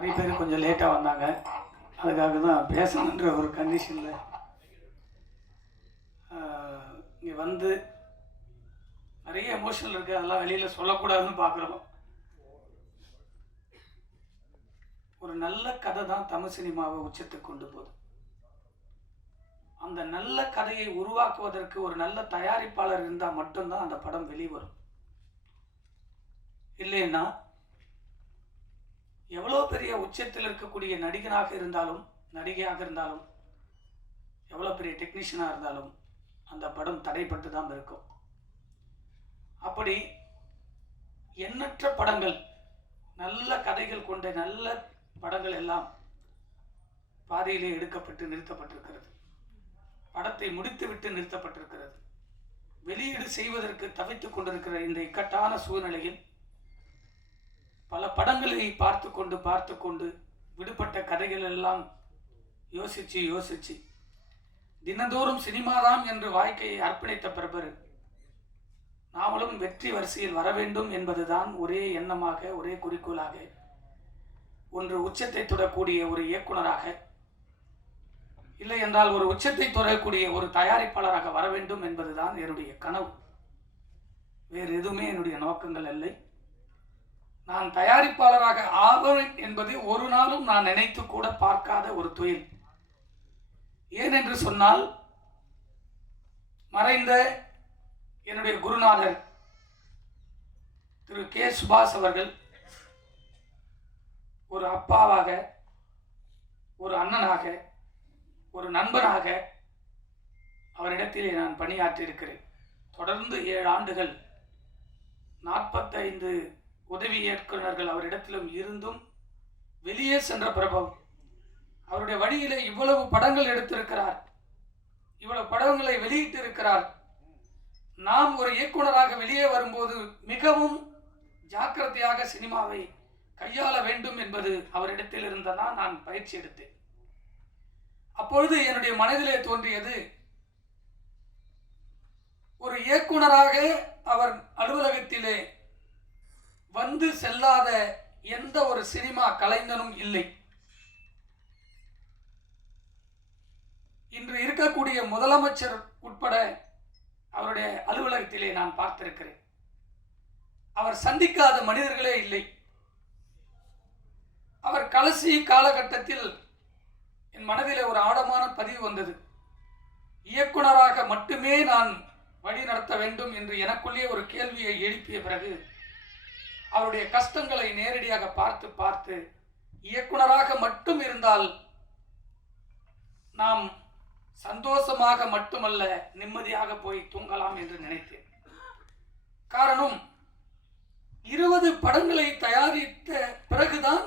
நிறைய பேர் கொஞ்சம் லேட்டாக வந்தாங்க. அதுக்காக தான் பேசணுன்ற ஒரு கண்டிஷனில் இங்கே வந்து நிறைய எமோஷனல் இருக்குது. அதெல்லாம் வெளியில் சொல்லக்கூடாதுன்னு பார்க்குறோம். ஒரு நல்ல கதை தான் தமிழ் சினிமாவை உச்சத்துக்கு கொண்டு போகுது. அந்த நல்ல கதையை உருவாக்குவதற்கு ஒரு நல்ல தயாரிப்பாளர் இருந்தால் மட்டும்தான் அந்த படம் வெளிவரும். இல்லைன்னா எவ்வளோ பெரிய உச்சத்தில் இருக்கக்கூடிய நடிகனாக இருந்தாலும் நடிகையாக இருந்தாலும் எவ்வளோ பெரிய டெக்னீஷியனாக இருந்தாலும் அந்த படம் தடைப்பட்டு தான் இருக்கும். அப்படி எண்ணற்ற படங்கள், நல்ல கதைகள் கொண்ட நல்ல படங்கள் எல்லாம் பாதியிலே எடுக்கப்பட்டு நிறுத்தப்பட்டிருக்கிறது. படத்தை முடித்துவிட்டு நிறுத்தப்பட்டிருக்கிறது. வெளியீடு செய்வதற்கு தவித்துக் கொண்டிருக்கிற இந்த இக்கட்டான சூழ்நிலையில் பல படங்களை பார்த்து கொண்டு விடுபட்ட கதைகள் எல்லாம் யோசிச்சு தினந்தோறும் சினிமாதான் என்று வாழ்க்கையை அர்ப்பணித்த பிரபர் நாமளும் வெற்றி வரிசையில் வர வேண்டும் என்பதுதான் ஒரே எண்ணமாக, ஒரே குறிக்கோளாக, ஒன்று உச்சத்தை தொடக்கூடிய ஒரு இயக்குனராக, இல்லை என்றால் ஒரு உச்சத்தை தொடரக்கூடிய ஒரு தயாரிப்பாளராக வர வேண்டும் என்பதுதான் என்னுடைய கனவு. வேறு எதுவுமே என்னுடைய நோக்கங்கள் இல்லை. நான் தயாரிப்பாளராக ஆவேன் என்பது ஒரு நாளும் நான் நினைத்து கூட பார்க்காத ஒரு தொழில். ஏனென்று சொன்னால், மறைந்த என்னுடைய குருநாதர் திரு கே சுபாஷ் அவர்கள் ஒரு அப்பாவாக, ஒரு அண்ணனாக, ஒரு நண்பனாக அவரிடத்திலே நான் பணியாற்றி இருக்கிறேன். தொடர்ந்து 7 ஆண்டுகள் 45 உதவி இயக்குநர்கள் அவரிடத்திலும் இருந்தும் வெளியே சென்ற பிரபம் அவருடைய வழியிலே இவ்வளவு படங்கள் எடுத்திருக்கிறார், இவ்வளவு படங்களை வெளியிட்டு இருக்கிறார். நாம் ஒரு இயக்குனராக வெளியே வரும்போது மிகவும் ஜாக்கிரதையாக சினிமாவை கையாள வேண்டும் என்பது அவரிடத்தில் இருந்ததான் நான் பயிற்சி எடுத்தேன். அப்பொழுது என்னுடைய மனதிலே தோன்றியது, ஒரு இயக்குனராக அவர் அலுவலகத்திலே வந்து செல்லாத எந்த ஒரு சினிமா கலைஞனும் இல்லை. இன்று இருக்கக்கூடிய முதலமைச்சர் உட்பட அவருடைய அலுவலகத்திலே நான் பார்த்திருக்கிறேன். அவர் சந்திக்காத மனிதர்களே இல்லை. அவர் கடைசி காலகட்டத்தில் என் மனதிலே ஒரு ஆழமான பதிவு வந்தது. இயக்குனராக மட்டுமே நான் வழி நடத்த வேண்டும் என்று எனக்குள்ளே ஒரு கேள்வியை எழுப்பிய பிறகு அவருடைய கஷ்டங்களை நேரடியாக பார்த்து இயக்குனராக மட்டும் இருந்தால் நாம் சந்தோஷமாக மட்டுமல்ல, நிம்மதியாக போய் தூங்கலாம் என்று நினைத்தேன். காரணம், 20 படங்களை தயாரித்த பிறகுதான்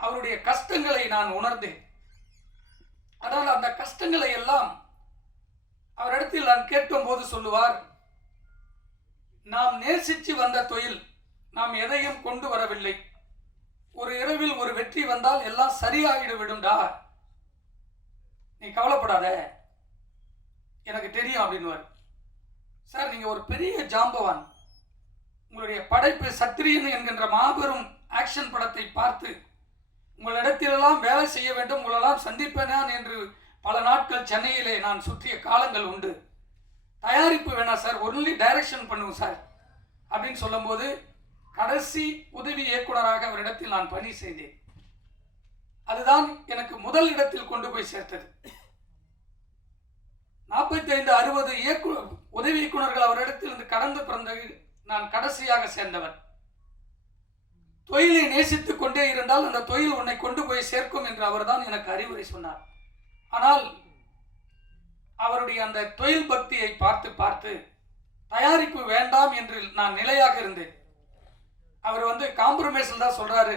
அவருடைய கஷ்டங்களை நான் உணர்ந்தேன். ஆனால் அந்த கஷ்டங்களை எல்லாம் அவரிடத்தில் நான் கேட்கும் போது சொல்லுவார், நாம் நேசித்து வந்த தொழில், நாம் எதையும் கொண்டு வரவில்லை. ஒரு இரவில் ஒரு வெற்றி வந்தால் எல்லாம் சரியாகிடு விடும்டா, நீ கவலைப்படாத, எனக்கு தெரியும் அப்படின்னுவார். சார், நீங்க ஒரு பெரிய ஜாம்பவான், உங்களுடைய படைப்பு சத்திரியன் என்கின்ற மாபெரும் ஆக்ஷன் படத்தை பார்த்து உங்களிடத்திலெல்லாம் வேலை செய்ய வேண்டும், உங்களெல்லாம் சந்திப்பேனான் என்று பல நாட்கள் சென்னையிலே நான் சுற்றிய காலங்கள் உண்டு. தயாரிப்பு வேணாம் சார், ஒன்லி டைரக்ஷன் பண்ணுவோம் சார் அப்படின்னு சொல்லும்போது கடைசி உதவி இயக்குனராக அவரிடத்தில் நான் பணி செய்தேன். அதுதான் எனக்கு முதல் இடத்தில் கொண்டு போய் சேர்த்தது. 45-60 உதவி இயக்குனர்கள் அவரிடத்தில் இருந்து கடந்து பிறந்தது நான் கடைசியாக சேர்ந்தவன். தொழிலை நேசித்துக் கொண்டே இருந்தால் அந்த தொழில் உன்னை கொண்டு போய் சேர்க்கும் என்று அவர்தான் எனக்கு அறிவுரை சொன்னார். ஆனால் அவருடைய அந்த தொழில் பக்தியை பார்த்து தயாரிப்பு வேண்டாம் என்று நான் நிலையாக இருந்தேன். அவர் காம்ப்ரமைஸ்ல தான் சொல்றாரு,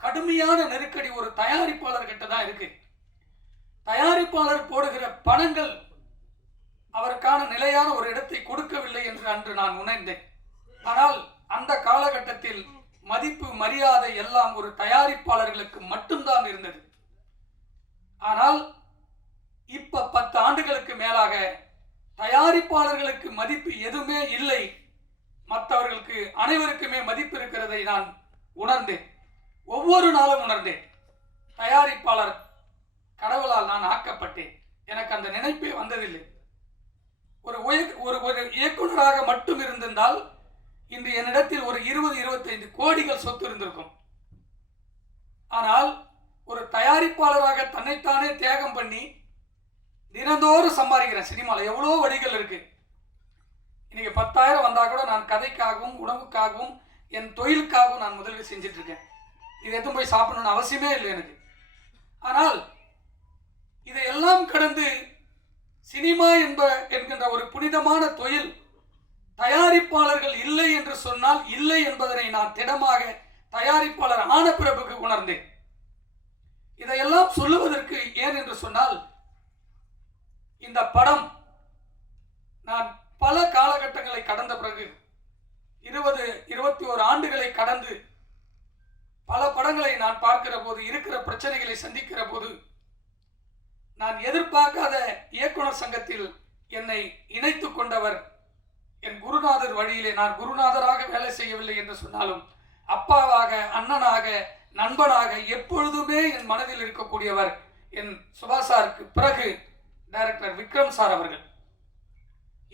கடுமையான நெருக்கடி ஒரு தயாரிப்பாளர் கிட்ட தான் இருக்கு. தயாரிப்பாளர் போடுகிற பணங்கள் அவருக்கான நிலையான ஒரு இடத்தை கொடுக்கவில்லை என்று அன்று நான் உணர்ந்தேன். ஆனால் அந்த காலகட்டத்தில் மதிப்பு, மரியாதை எல்லாம் ஒரு தயாரிப்பாளர்களுக்கு மட்டும்தான் இருந்தது. ஆனால் இப்ப 10 ஆண்டுகளுக்கு மேலாக தயாரிப்பாளர்களுக்கு மதிப்பு எதுவுமே இல்லை, மற்றவர்களுக்கு அனைவருக்குமே மதிப்பு இருக்கிறதை நான் உணர்ந்தேன். ஒவ்வொரு நாளும் உணர்ந்தேன், தயாரிப்பாளர் கடவுளால் நான் ஆக்கப்பட்டேன். எனக்கு அந்த நினைப்பே வந்ததில்லை. ஒரு ஒரு இயக்குனராக மட்டும் இருந்திருந்தால் இன்று என்னிடத்தில் ஒரு 20-25 கோடிகள் சொத்து இருந்திருக்கும். ஆனால் ஒரு தயாரிப்பாளராக தன்னைத்தானே தியாகம் பண்ணி தினந்தோறும் சம்பாதிக்கிறேன். சினிமாவில் எவ்வளோ வழிகள் இருக்கு. இன்னைக்கு 10,000 வந்தா கூட நான் கதைக்காகவும் உணவுக்காகவும் என் தொழிலுக்காகவும் நான் முதலீடு செஞ்சுட்டு இருக்கேன். இது எதுவும் போய் சாப்பிடணும்னு அவசியமே இல்லை எனக்கு. ஆனால் இதையெல்லாம் கடந்து சினிமா என்கின்ற ஒரு புனிதமான தொழில் தயாரிப்பாளர்கள் இல்லை என்று சொன்னால் இல்லை என்பதனை நான் திடமாக தயாரிப்பாளர் ஆன பிறகு உணர்ந்தேன். இதையெல்லாம் சொல்லுவதற்கு ஏன் என்று சொன்னால், இந்த படம் நான் பல காலகட்டங்களை கடந்த பிறகு 20-21 ஆண்டுகளை கடந்து பல படங்களை நான் பார்க்கிற போது, இருக்கிற பிரச்சனைகளை சந்திக்கிற போது, நான் எதிர்பார்க்காத இயக்குனர் சங்கத்தில் என்னை இணைத்துக் கொண்டவர் என் குருநாதர் வழியிலே. நான் குருநாதராக வேலை செய்யவில்லை என்று சொன்னாலும் அப்பாவாக, அண்ணனாக, நண்பனாக எப்பொழுதுமே என் மனதில் இருக்கக்கூடியவர் என் சுபாஷ் சாருக்கு பிறகு டைரக்டர் விக்ரம் சார் அவர்கள்.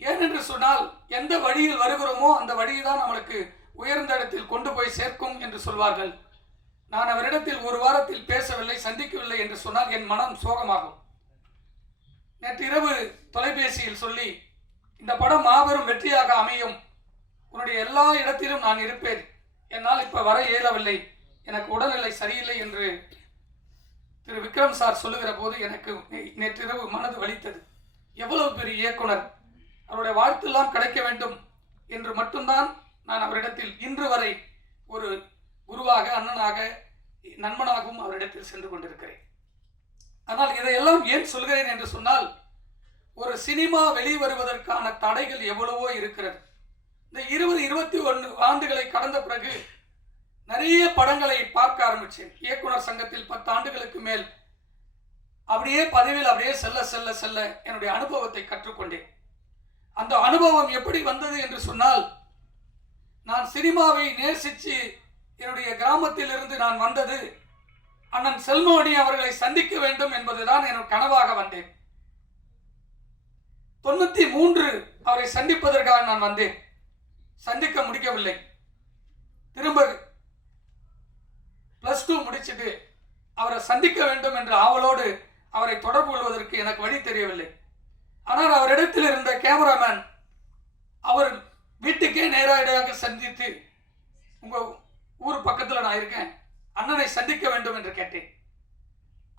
ஏனென்று சொன்னால், எந்த வழியில் வருகிறோமோ அந்த வழிதான் நம்மளுக்கு உயர்ந்த இடத்தில் கொண்டு போய் சேர்க்கும் என்று சொல்வார்கள். நான் அவரிடத்தில் ஒரு வாரத்தில் பேசவில்லை, சந்திக்கவில்லை என்று சொன்னால் என் மனம் சோகமாகும். நேற்று இரவு தொலைபேசியில் சொல்லி, இந்த படம் மாபெரும் வெற்றியாக அமையும், உன்னுடைய எல்லா இடத்திலும் நான் இருப்பேன், என்னால் இப்ப வர இயலவில்லை, எனக்கு உடல்நிலை சரியில்லை என்று திரு விக்ரம் சார் சொல்லுகிற போது எனக்கு நேற்றிரவு மனது வலித்தது. எவ்வளவு பெரிய இயக்குனர், அவருடைய வாழ்த்தெல்லாம் கிடைக்க வேண்டும் என்று மட்டும்தான் நான் அவரிடத்தில் இன்று வரை ஒரு குருவாக, அண்ணனாக, நண்பனாகவும் அவரிடத்தில் சென்று கொண்டிருக்கிறேன். ஆனால் இதையெல்லாம் ஏன் சொல்கிறேன் என்று சொன்னால், ஒரு சினிமா வெளிவருவதற்கான தடைகள் எவ்வளவோ இருக்கிறது. இந்த 20-21 ஆண்டுகளை கடந்த பிறகு நிறைய படங்களை பார்க்க ஆரம்பிச்சேன். இயக்குனர் சங்கத்தில் 10 ஆண்டுகளுக்கு மேல் அப்படியே பதவியில் அப்படியே செல்ல செல்ல செல்ல என்னுடைய அனுபவத்தை கற்றுக்கொண்டேன். அந்த அனுபவம் எப்படி வந்தது என்று சொன்னால், நான் சினிமாவை நேசித்து என்னுடைய கிராமத்தில் இருந்து நான் வந்தது அண்ணன் செல்வமணி அவர்களை சந்திக்க வேண்டும் என்பதுதான் என் கனவாக வந்தேன். 93 அவரை சந்திப்பதற்காக நான் வந்தேன். சந்திக்க முடிக்கவில்லை. திரும்ப +2 முடிச்சுட்டு அவரை சந்திக்க வேண்டும் என்ற ஆவலோடு அவரை தொடர்பு கொள்வதற்கு எனக்கு வழி தெரியவில்லை. ஆனால் அவரிடத்தில் இருந்த கேமராமேன் அவர் வீட்டுக்கே நேரடியாக சந்தித்து, உங்க ஊர் பக்கத்தில் நான் இருக்கேன், அண்ணனை சந்திக்க வேண்டும் என்று கேட்டேன்.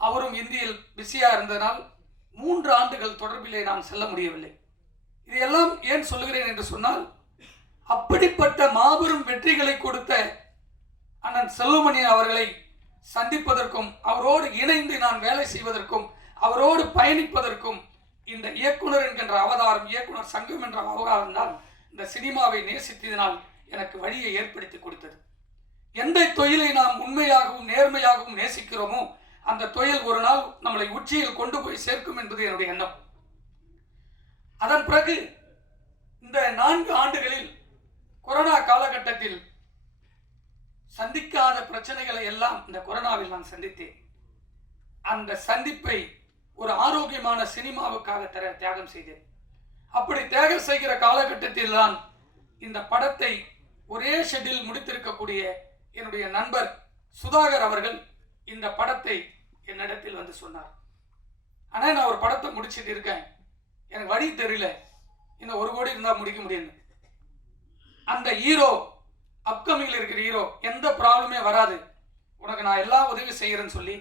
அவரும் இந்தியில் பிஸியா இருந்ததனால் 3 ஆண்டுகள் தொடர்பிலே நான் செல்ல முடியவில்லை. இதையெல்லாம் ஏன் சொல்லுகிறேன் என்று சொன்னால், அப்படிப்பட்ட மாபெரும் வெற்றிகளை கொடுத்த அண்ணன் செல்வமணி அவர்களை சந்திப்பதற்கும், அவரோடு இணைந்து நான் வேலை செய்வதற்கும், அவரோடு பயணிப்பதற்கும் இந்த இயக்குனர் என்கின்ற அவதாரம், இயக்குனர் சங்கம் என்ற அவதாரம் தான் இந்த சினிமாவை நேசித்ததினால் எனக்கு வழியை ஏற்படுத்தி கொடுத்தது. எந்த தொழிலை நாம் உண்மையாகவும் நேர்மையாகவும் நேசிக்கிறோமோ அந்த தொழில் ஒரு நாள் நம்மளை உச்சியில் கொண்டு போய் சேர்க்கும் என்பது என்னுடைய எண்ணம். அதன் பிறகு இந்த 4 ஆண்டுகளில் கொரோனா காலகட்டத்தில் சந்திக்காத பிரச்சனைகளை எல்லாம் இந்த கொரோனாவில் நான் சந்தித்தேன். அந்த சந்திப்பை ஒரு ஆரோக்கியமான சினிமாவுக்காக தியாகம் செய்தேன். அப்படி தியாகம் செய்கிற காலகட்டத்தில் தான் இந்த படத்தை ஒரே ஷெட்டில் முடித்திருக்கக்கூடிய என்னுடைய நண்பர் சுதாகர் அவர்கள் இந்த படத்தை என்னிடத்தில் வந்து சொன்னார். ஆனா நான் ஒரு படத்தை முடிச்சிட்டு இருக்கேன், எனக்கு வழி தெரியல, இன்னும் 1 கோடி இருந்தா முடிக்க முடியும். அந்த ஹீரோ, அப்கமிங்ல இருக்கிற ஹீரோ, எந்த ப்ராப்ளமே வராது, உனக்கு நான் எல்லா உதவி செய்யறேன்னு சொல்லி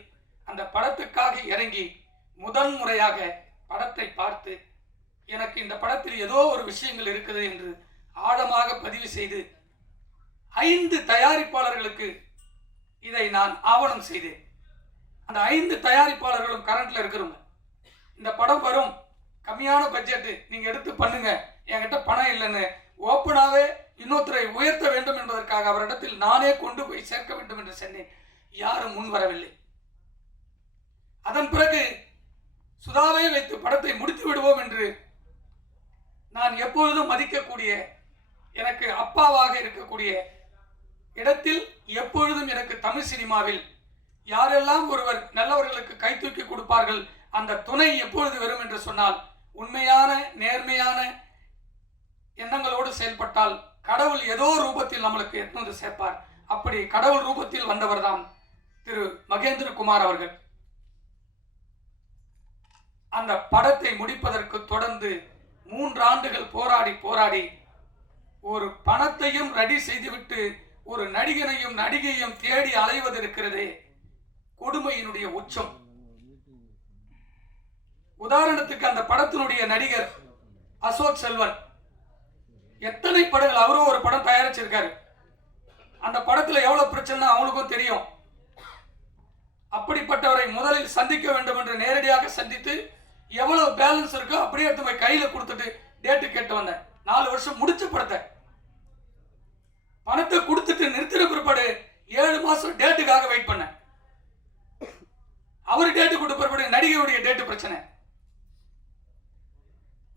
அந்த படத்துக்காக இறங்கி முதன் முறையாக படத்தை பார்த்து, எனக்கு இந்த படத்தில் ஏதோ ஒரு விஷயங்கள் இருக்குது என்று ஆழமாக பதிவு செய்து 5 தயாரிப்பாளர்களுக்கு இதை நான் ஆவணம் செய்தேன். அந்த 5 தயாரிப்பாளர்களும் கரண்ட்ல இருக்கிறவங்க. இந்த படம் வரும், கம்மியான பட்ஜெட், நீங்க எடுத்து பண்ணுங்க, என்கிட்ட பணம் இல்லைன்னு ஓப்பனாவே இன்னொருத்தரை உயர்த்த வேண்டும் என்பதற்காக அவரிடத்தில் நானே கொண்டு போய் சேர்க்க வேண்டும் என்று சொன்னேன். யாரும் முன் வரவில்லை. அதன் பிறகு சுதாவை வைத்து படத்தை முடித்து விடுவோம் என்று நான் எப்பொழுதும் மதிக்கக்கூடிய, எனக்கு அப்பாவாக இருக்கக்கூடிய இடத்தில் எப்பொழுதும் எனக்கு தமிழ் சினிமாவில் யாரெல்லாம் ஒருவர் நல்லவர்களுக்கு கை தூக்கி கொடுப்பார்கள் அந்த துணை எப்பொழுது வரும் என்று சொன்னால் உண்மையான நேர்மையான எண்ணங்களோடு செயல்பட்டால் கடவுள் ஏதோ ரூபத்தில் நம்மளுக்கு எட்டு சேர்ப்பார். அப்படி கடவுள் ரூபத்தில் வந்தவர் தான் திரு மகேந்திரகுமார் அவர்கள். அந்த படத்தை முடிப்பதற்கு தொடர்ந்து 3 ஆண்டுகள் போராடி ஒரு பணத்தையும் ரெடி செய்துவிட்டு ஒரு நடிகனையும் நடிகையும் தேடி அலைவது இருக்கிறதே கொடுமையினுடைய உச்சம். உதாரணத்துக்கு அந்த படத்தினுடைய நடிகர் அசோக் செல்வன் எத்தனை படங்கள் அவரும் ஒரு படம் தயாரிச்சிருக்காரு. அந்த படத்துல எவ்வளவு பிரச்சனை அவனுக்கும் தெரியும். அப்படிப்பட்டவரை முதலில் சந்திக்க வேண்டும் என்று நேரடியாக சந்தித்து எவ்வளவு பேலன்ஸ் இருக்கோ அப்படியே எடுத்து போய் கையில கொடுத்துட்டு டேட்டு கேட்டு வந்தேன். 4 வருஷம் முடிச்ச படத்தை பணத்தை கொடுத்துட்டு நிறுத்தின பிற்பாடு 7 மாசம் டேட்டுக்காக வெயிட் பண்ண. அவரு டேட்டு கொடுத்த பிற்பாடு நடிகையுடைய டேட்டு பிரச்சனை.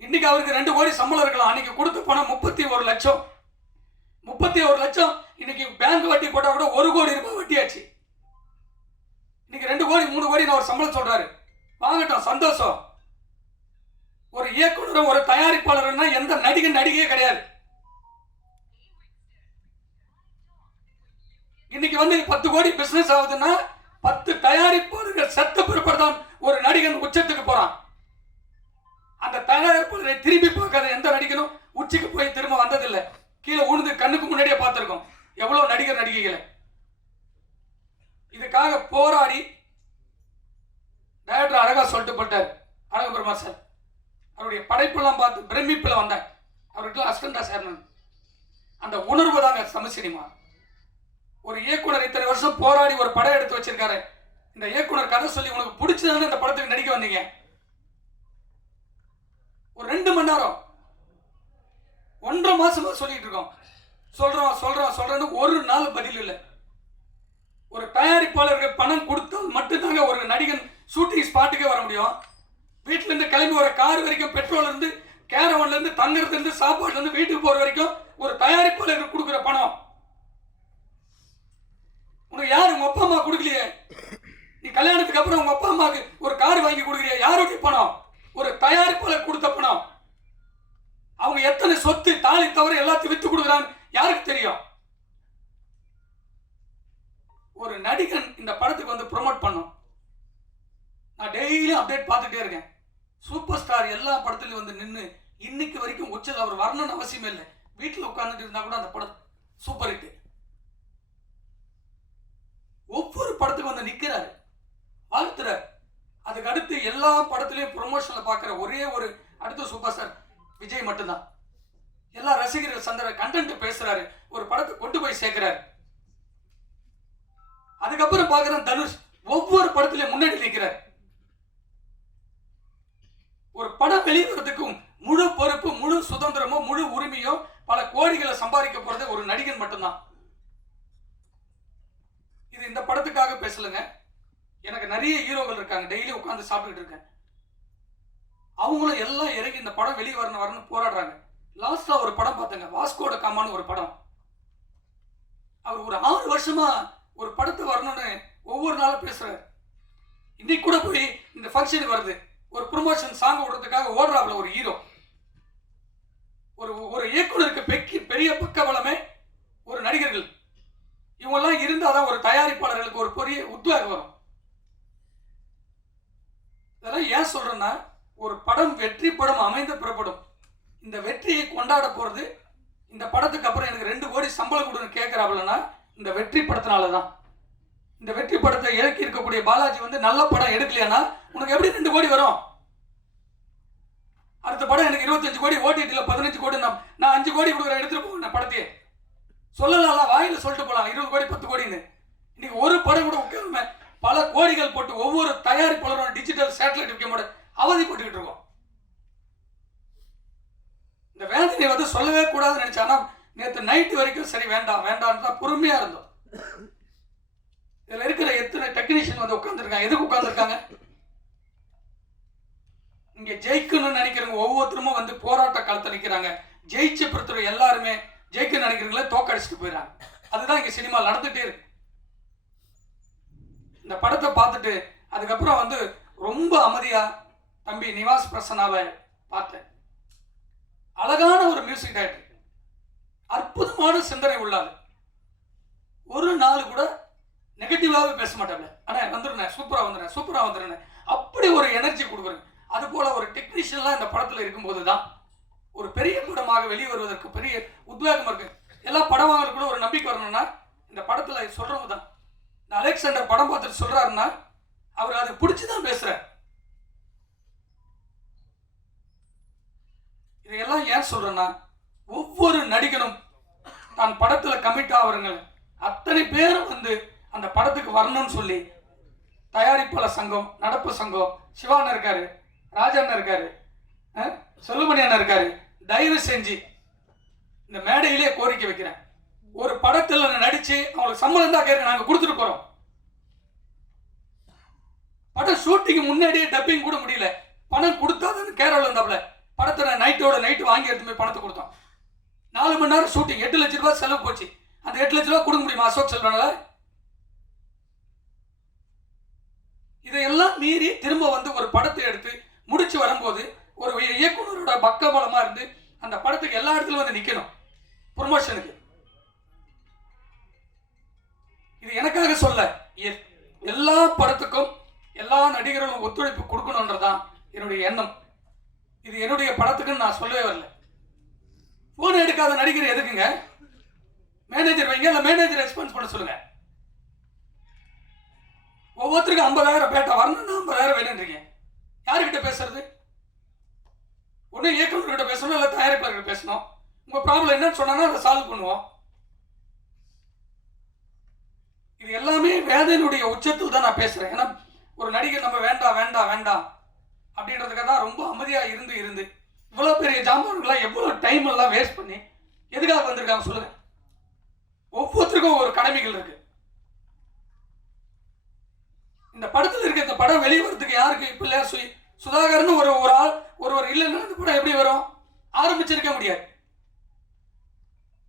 இன்னைக்கு அவருக்கு 2 கோடி சம்பளம் இருக்கலாம். அன்னைக்கு கொடுத்த பணம் 31 லட்சம். 31 லட்சம் இன்னைக்கு பேங்க் வட்டி போட்டா கூட 1 கோடி ரூபாய் வட்டி ஆச்சு. இன்னைக்கு 2 கோடி 3 கோடி அவர் சம்பளம் சொல்றாரு. வாங்கட்டும், சந்தோஷம். ஒரு இயக்குனர் ஒரு தயாரிப்பாளர்னா எந்த நடிகையே கிடையாது. இன்னைக்கு 10 கோடி பிசினஸ் ஆகுதுன்னா 10 தயாரிப்பாளர்கள் செத்த பிற்பாடுதான் ஒரு நடிகன் உச்சத்துக்கு போறான். அந்த தயாரிப்பாளரை திரும்பி பார்க்காத எந்த நடிகனும் உச்சிக்கு போய் திரும்ப வந்ததில்லை. கீழே உழுந்து கண்ணுக்கு முன்னாடியே பார்த்திருக்கோம் எவ்வளவு நடிகர் நடிகைகளை. இதுக்காக போராடி டைரக்டர் அழகா சொல்லிட்டு போட்டார். அழக பெருமா சார் அவருடைய படைப்பெல்லாம் பார்த்து பிரமிப்பில் வந்தேன். அவருக்கு அசிஸ்டண்டா சேர்ந்தேன். அந்த உணர்வு தாங்க தமிழ் சினிமா. ஒரு இயக்குனர் இத்தனை வருஷம் போராடி ஒரு படம் எடுத்து வச்சிருக்காரு. இந்த இயக்குனர் கதை சொல்லி உனக்கு பிடிச்சதானே இந்த படத்துக்கு நடிக்க வந்தீங்க. ஒரு 2 மணி நேரம் 1.5 மாசமா சொல்லிட்டு இருக்கோம். சொல்றேன்னு ஒரு நாள் பதில் இல்லை. ஒரு தயாரிப்பாளர்கள் பணம் கொடுத்தால் மட்டும்தாங்க ஒரு நடிகன் ஷூட்டிங் ஸ்பாட்டுக்கே வர முடியும். வீட்டுல இருந்து கிளம்பி வர கார் வரைக்கும், பெட்ரோல் இருந்து கேரவன்ல இருந்து தங்கறதுல இருந்து சாப்பாடுல இருந்து வீட்டுக்கு போற வரைக்கும் ஒரு தயாரிப்பாளர்கள் கொடுக்குற பணம் உனக்கு யாரு உங்க அப்பா அம்மா கொடுக்கலையே. நீ கல்யாணத்துக்கு அப்புறம் உங்க அப்பா அம்மாவுக்கு ஒரு கார் வாங்கி கொடுக்குறிய, யாருடைய பணம்? ஒரு தயாரிப்பாளர் கொடுத்த பணம். அவங்க எத்தனை சொத்து தாலி தவிர எல்லாத்தையும் வித்து கொடுக்குறாங்க யாருக்கு தெரியும்? ஒரு நடிகன் இந்த படத்துக்கு ப்ரோமோட் பண்ணும். நான் டெய்லியும் அப்டேட் பார்த்துட்டே இருக்கேன். சூப்பர் ஸ்டார் எல்லா படத்துலையும் நின்று இன்னைக்கு வரைக்கும் உச்சல் அவர் வரணும்னு அவசியமே இல்லை. வீட்டில் உட்கார்ந்துட்டு இருந்தா கூட அந்த படம் சூப்பர் ஹிட். ஒவ்வொரு படத்துக்கு நிக்கிறாரு, வாழ்த்துறாரு. அதுக்கு அடுத்து எல்லா படத்திலையும் ப்ரொமோஷன்ல பார்க்கிற ஒரே ஒரு அடுத்த சூப்பர் ஸ்டார் விஜய் மட்டும்தான். எல்லா ரசிகர்கள் சந்திர கண்டென்ட் பேசுறாரு, ஒரு படத்தை கொண்டு போய் சேர்க்கிறாரு. அதுக்கப்புறம் பார்க்கிற தனுஷ் ஒவ்வொரு படத்திலையும் முன்னாடி நிற்கிறார். ஒரு படம் வெளிவரதுக்கும் முழு பொறுப்பு, முழு சுதந்திரமோ, முழு உரிமையோ, பல கோடிகளை சம்பாதிக்க போறது ஒரு நடிகன் மட்டும்தான். இது இந்த படத்துக்காக பேசலங்க. எனக்கு நிறைய ஹீரோக்கள் இருக்காங்க, டெய்லி உட்கார்ந்து சாப்பிட்டுட்டு இருக்கேன். அவங்களும் எல்லாம் இறங்கி இந்த படம் வெளியே வரணும் போராடுறாங்க. லாஸ்டா ஒரு படம் பார்த்தேங்க, வாஸ்கோட காமான்னு ஒரு படம். அவர் ஒரு 6 வருஷமா ஒரு படத்து வரணும்னு ஒவ்வொரு நாளும் பேசுறாரு. இன்னைக்கு கூட போய் இந்த ஃபங்க்ஷனுக்கு வருது, ஒரு ப்ரொமோஷன் சாங் விடுறதுக்காக ஓடுறாப்ல ஒரு ஹீரோ. ஒரு இயக்குனருக்கு பெரிய பக்க பலமே ஒரு நடிகர்கள். இவங்கெல்லாம் இருந்தாதான் ஒரு தயாரிப்பாளர்களுக்கு ஒரு பெரிய உத்வேகம் வரும். இதெல்லாம் ஏன் சொல்றேன்னா, ஒரு படம் வெற்றி படம் அமைந்த புறப்படும். இந்த வெற்றியை கொண்டாட போறது, இந்த படத்துக்கு அப்புறம் எனக்கு 2 கோடி சம்பளம் கொடுன்னு கேட்கிறாப்லன்னா இந்த வெற்றி படத்தினாலதான். இந்த வெற்றி படத்தை இறக்கி இருக்கக்கூடிய பாலாஜி நல்ல படம் எடுக்கலையானா உனக்கு எப்படி 2 கோடி வரும்? அடுத்த படம் எனக்கு 25 கோடி ஓடிடில 15 கோடி, நான் 5 கோடி கொடுக்குற எடுத்துட்டு போவேன் படத்தையே. சொல்லலாம், வாயில சொல்லிட்டு போலாம் 20 கோடி 10 கோடின்னு. இன்னைக்கு ஒரு படம் கூட உட்கார்ந்து பல கோடிகள் போட்டு ஒவ்வொரு தயாரிப்பாளரும் டிஜிட்டல் சேட்டலைட் விற்கும் போது அவதிப்பட்டுக்கிட்டு இருக்கோம். இந்த வேதனை சொல்லவே கூடாதுன்னு நினைச்சானா நேற்று நைட்டு வரைக்கும் சரி வேண்டாம் தான் பொறுமையா இருந்தோம். இதுல இருக்கிற எத்தனை டெக்னீஷியன் உட்கார்ந்துருக்காங்க. எதுக்கு உட்கார்ந்துருக்காங்க? இங்க ஜெயிக்கணும்னு நினைக்கிறவங்க ஒவ்வொருத்தரும் போராட்ட காலத்தில் நிற்கிறாங்க. ஜெயிச்ச பொறுத்தவரை எல்லாருமே ஜெயிக்க நினைக்கிறவங்களே தோக்கடிச்சுட்டு போயிடறாங்க. அதுதான் இங்கே சினிமா நடந்துகிட்டே இருக்கு. இந்த படத்தை பார்த்துட்டு அதுக்கப்புறம் வந்து ரொம்ப அமைதியாக தம்பி நிவாஸ் பிரசன்னாவை பார்த்தேன். அழகான ஒரு மியூசிக் டைரக்டர், அற்புதமான சிந்தனை உள்ளாது. ஒரு நாள் கூட நெகட்டிவாகவே பேச மாட்டாங்க. ஆனால் வந்துடுறேன், சூப்பராக வந்துடுறேன், சூப்பராக வந்துடுறேன், அப்படி ஒரு எனர்ஜி கொடுக்குறேன். அது போல ஒரு டெக்னீஷியன்லாம் இந்த படத்தில் இருக்கும்போது தான் ஒரு பெரிய படமாக வெளியே வருவதற்கு பெரிய உத்வேகம் இருக்கு. எல்லா படம் வாங்குறதுக்குள்ள ஒரு நம்பிக்கை வரணும்னா இந்த படத்தில் சொல்றவங்க தான். இந்த அலெக்சாண்டர் படம் பார்த்துட்டு சொல்றாருன்னா அவர் அது பிடிச்சுதான் பேசுறார். இதையெல்லாம் ஏன் சொல்றேன்னா, ஒவ்வொரு நடிகனும் தான் படத்துல கமிட் ஆகுறங்க அத்தனை பேரும் வந்து அந்த படத்துக்கு வரணும்னு சொல்லி தயாரிப்பாளர் சங்கம், நடப்பு சங்கம், சிவாண்ணன் இருக்காரு, ராஜண்ணன் இருக்காரு, செல்லுமணி அண்ணன் இருக்காரு, தயவு செஞ்சு இந்த மேடையிலே கோரிக்கை வைக்கிறேன். ஒரு படத்தில் நடிச்சு அவங்களுக்கு சம்பளம் தான் கேட்க நாங்கள் கொடுத்துட்டு போறோம். படம் ஷூட்டிங் முன்னாடியே டப்பிங் கூட முடியல, பணம் கொடுத்தாதுன்னு கேரளா இருந்தாப்புல. படத்தை நைட்டோட நைட்டு வாங்கி எடுத்து போய் பணத்தை கொடுத்தோம். 4 மணி நேரம் ஷூட்டிங், 8 லட்சம் ரூபாய் செலவு போச்சு. அந்த 8 லட்சம் ரூபாய் கொடுக்க முடியுமா அசோக் செல்வனால? இதையெல்லாம் மீறி திரும்ப வந்து ஒரு படத்தை எடுத்து முடிச்சு வரும்போது ஒரு இயக்குனரோட பக்கபலமா இருந்து அந்த படத்துக்கு எல்லா இடத்துலயும் வந்து நிக்கணும் ப்ரொமோஷனுக்கு. இது எனக்காக சொல்ல, எல்லா படத்துக்கும் எல்லா நடிகர்களும் ஒத்துழைப்பு கொடுக்கணும்ன்றதான் என்னுடைய எண்ணம். இது என்னுடைய படத்துக்குன்னு நான் சொல்லவே வரல. போன் எடுக்காத நடிகர் எதுக்குங்க? மேனேஜர் வைங்க, இல்லை மேனேஜர் ரெஸ்பான்ஸ் பண்ண சொல்லுங்க. ஒவ்வொருத்தருக்கும் 50,000 பேட்டா வரணும்னா 50,000 வேணுன்றீங்க. யாருக்கிட்ட பேசுறது? ஒன்றும் இயக்குநர்கிட்ட பேசணும், இல்லை தயாரிப்பாளர்கிட்ட பேசணும். உங்க ப்ராப்ளம் என்னன்னு சொன்னா அதை சால்வ் பண்ணுவோம். இது எல்லாமே வேதனையுடைய உச்சத்தில் தான் நான் பேசுறேன். ஏன்னா ஒரு நடிகர் நம்ம வேண்டாம் வேண்டாம் வேண்டாம் அப்படின்றதுக்காக தான் ரொம்ப அமைதியாக இருந்து இவ்வளோ பெரிய ஜாமான்களாம் எவ்வளோ டைம் எல்லாம் வேஸ்ட் பண்ணி எதுக்காக வந்திருக்காங்க சொல்லுங்க. ஒவ்வொருத்தருக்கும் ஒரு கடமைகள் இருக்கு. இந்த படத்தில் இருக்க இந்த படம் வெளியே வரதுக்கு யாருக்கு இப்போ இல்லை, சுதாகர்னு ஒரு ஆள் ஒருவர் இல்லைன்னா இந்த படம் எப்படி வரும்? ஆரம்பிச்சிருக்க முடியாது.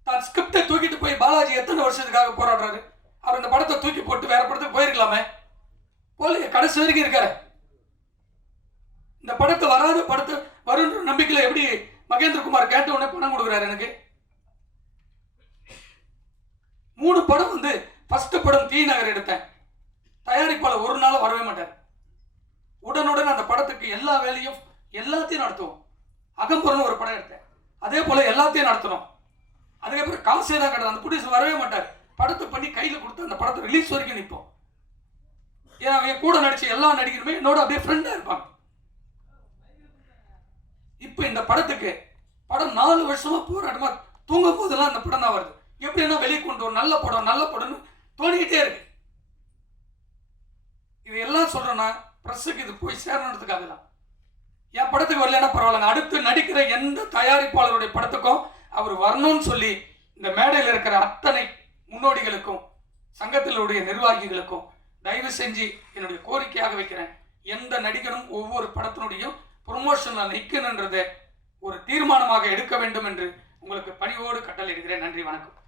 தான் ஸ்கிரிப்டை தூக்கிட்டு போய் பாலாஜி எத்தனை வருஷத்துக்காக போராடுறாரு. அவர் இந்த படத்தை தூக்கி போட்டு வேற படத்துக்கு போயிருக்கலாமே, போல கடைசி வரைக்கும் இருக்காரு. இந்த படத்தை வராத படத்தை வருன்ற நம்பிக்கையில் எப்படி மகேந்திரகுமார் கேட்ட உடனே பணம் கொடுக்குறாரு எனக்கு. 3 படம் வந்து ஃபர்ஸ்ட் படம் தீ நகர் எடுத்தேன். தயாரிப்பாளர் ஒரு நாள் வரவே மாட்டார். உடனுடன் அந்த படத்துக்கு எல்லா வேலையும் எல்லாத்தையும் நடத்துவோம். அகம்புறன்னு ஒரு படம் எடுத்தேன், அதே போல எல்லாத்தையும் நடத்தணும். அதுக்கப்புறம் காசே தான் கிடையாது. அந்த ப்ரொடியூசர் வரவே மாட்டார். படத்தை பண்ணி கையில் கொடுத்து அந்த படத்தை ரிலீஸ் வரைக்கும் நிற்போம். ஏன்னா என் கூட நடிச்ச எல்லா நடிகருமே என்னோட அப்படியே ஃப்ரெண்டாக இருப்பாங்க. இப்போ இந்த படத்துக்கு படம் 4 வருஷமா போராட்டமா தூங்கும் போதெல்லாம் அந்த படம் தான் வருது. எப்படின்னா வெளியே கொண்டு ஒரு நல்ல படம்னு தோணிக்கிட்டே இருக்கு. இது எல்லாம் சொல்றேன்னா பிரஸுக்கு இது போய் சேரணுன்றதுக்காக தான். என் படத்துக்கு வரலன்னா பரவாயில்லைங்க, அடுத்து நடிக்கிற எந்த தயாரிப்பாளருடைய படத்துக்கும் அவர் வரணும்னு சொல்லி இந்த மேடையில் இருக்கிற அத்தனை முன்னோடிகளுக்கும் சங்கத்தினுடைய நிர்வாகிகளுக்கும் தயவு செஞ்சு என்னுடைய கோரிக்கையாக வைக்கிறேன். எந்த நடிகனும் ஒவ்வொரு படத்தினுடையும் ப்ரொமோஷன்ல நிற்கணுன்றதை ஒரு தீர்மானமாக எடுக்க வேண்டும் என்று உங்களுக்கு பணிவோடு கட்டளையிடுகிறேன். நன்றி, வணக்கம்.